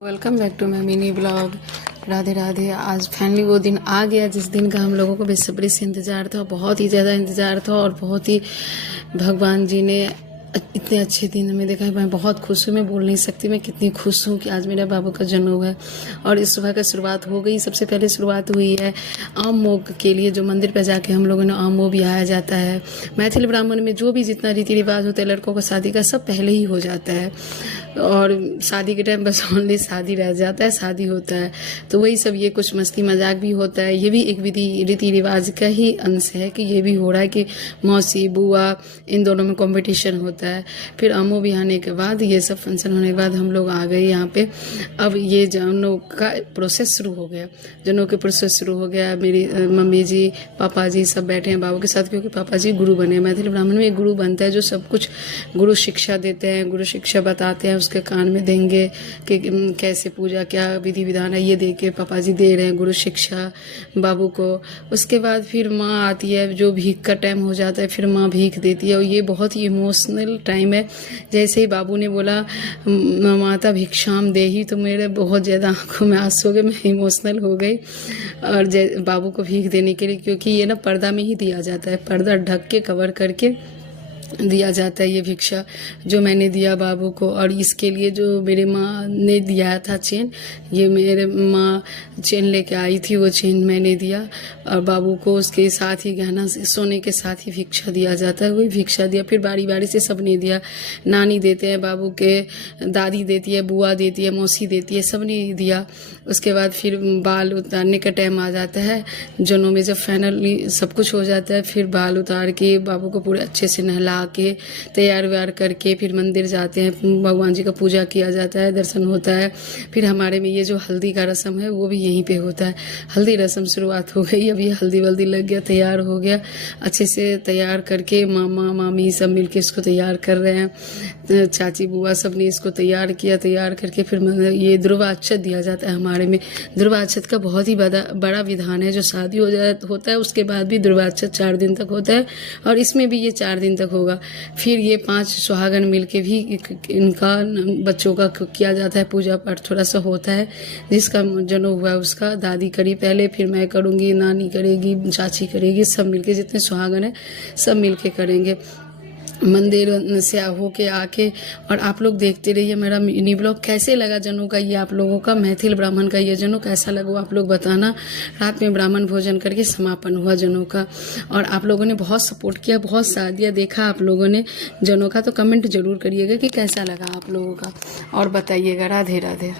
Welcome back to my mini blog. Radhe Radhe. आज finally वो दिन आ गया जिस दिन का हम लोगों को बेसब्री से इंतज़ार था, बहुत ही ज़्यादा इंतज़ार था और बहुत ही भगवान जी ने इतने अच्छे दिन हमें देखा है। मैं बहुत खुश हूँ, मैं बोल नहीं सकती मैं कितनी खुश हूँ कि आज मेरे बाबू का जन्म हुआ है और इस सुबह का शुरुआत हो गई। सबसे पहले शुरुआत हुई है आम मोग के लिए, जो मंदिर पर जाके हम लोगों ने आम मोग बिहाया जाता है। मैथिल ब्राह्मण में जो भी जितना रीति रिवाज होता है लड़कों का शादी का, सब पहले ही हो जाता है और शादी के टाइम बस ओनली शादी रह जाता है, शादी होता है। तो वही सब ये कुछ मस्ती मजाक भी होता है। ये भी एक विधि रीति रिवाज का ही अंश है कि ये भी हो रहा है कि मौसी बुआ इन दोनों में कंपटीशन होता है। फिर अमो भी आने के बाद ये सब फंक्शन होने के बाद हम लोग आ गए यहाँ पे। अब ये जनों का प्रोसेस शुरू हो गया, जनों के प्रोसेस शुरू हो गया। मेरी मम्मी जी पापा जी सब बैठे हैं बाबू के साथ, क्योंकि पापा जी गुरु बने। मैथिल ब्राह्मण में एक गुरु बनता है जो सब कुछ गुरु शिक्षा देते हैं, गुरु शिक्षा बताते हैं, उसके कान में देंगे कि कैसे पूजा क्या विधि विधान है, ये दे के पापा जी दे रहे हैं गुरु शिक्षा बाबू को। उसके बाद फिर माँ आती है, जो भीख का टाइम हो जाता है फिर माँ भीख देती है और ये बहुत ही इमोशनल टाइम है। जैसे ही बाबू ने बोला माता भिक्षाम देही, तो मेरे बहुत ज़्यादा आंखों में आंसू हो गए, मैं इमोशनल हो गई। और बाबू को भीख देने के लिए, क्योंकि ये ना पर्दा में ही दिया जाता है, पर्दा ढक के कवर करके दिया जाता है ये भिक्षा जो मैंने दिया बाबू को। और इसके लिए जो मेरे माँ ने दिया था चेन, ये मेरे माँ चेन लेके आई थी, वो चेन मैंने दिया और बाबू को उसके साथ ही गहना सोने के साथ ही भिक्षा दिया जाता है, वही भिक्षा दिया। फिर बारी बारी से सबने दिया, नानी देते हैं बाबू के, दादी देती है, बुआ देती है, मौसी देती है, सबने दिया। उसके बाद फिर बाल उतारने का टाइम आ जाता है, जनों में जब फाइनली सब कुछ हो जाता है फिर बाल उतार के बाबू को पूरे अच्छे से नहला के तैयार व्यार करके फिर मंदिर जाते हैं, भगवान जी का पूजा किया जाता है, दर्शन होता है। फिर हमारे में ये जो हल्दी का रस्म है वो भी यहीं पे होता है। हल्दी रस्म शुरुआत हो गई, अभी हल्दी वल्दी लग गया, तैयार हो गया, अच्छे से तैयार करके मामा मामी सब मिलके इसको तैयार कर रहे हैं, चाची बुआ सब ने इसको तैयार किया। तैयार करके फिर ये ध्रुवाक्षत दिया जाता है। हमारे में ध्रुवाक्षत का बहुत ही बड़ा विधान है, जो शादी होता है उसके बाद भी ध्रुवाक्षत 4 दिन तक होता है और इसमें भी ये 4 दिन तक होगा। फिर ये 5 सुहागन मिलके भी इनका बच्चों का किया जाता है, पूजा पाठ थोड़ा सा होता है। जिसका जन्म हुआ है उसका दादी करी पहले, फिर मैं करूँगी, नानी करेगी, चाची करेगी, सब मिलके जितने सुहागन है सब मिलके करेंगे मंदिर से होके आके। और आप लोग देखते रहिए मेरा मिनी ब्लॉग। कैसे लगा जनों का ये आप लोगों का, मैथिल ब्राह्मण का ये जनों कैसा लगा आप लोग बताना। रात में ब्राह्मण भोजन करके समापन हुआ जनों का और आप लोगों ने बहुत सपोर्ट किया, बहुत शादियाँ देखा आप लोगों ने जनों का, तो कमेंट जरूर करिएगा कि कैसा लगा आप लोगों का और बताइएगा। राधे राधे।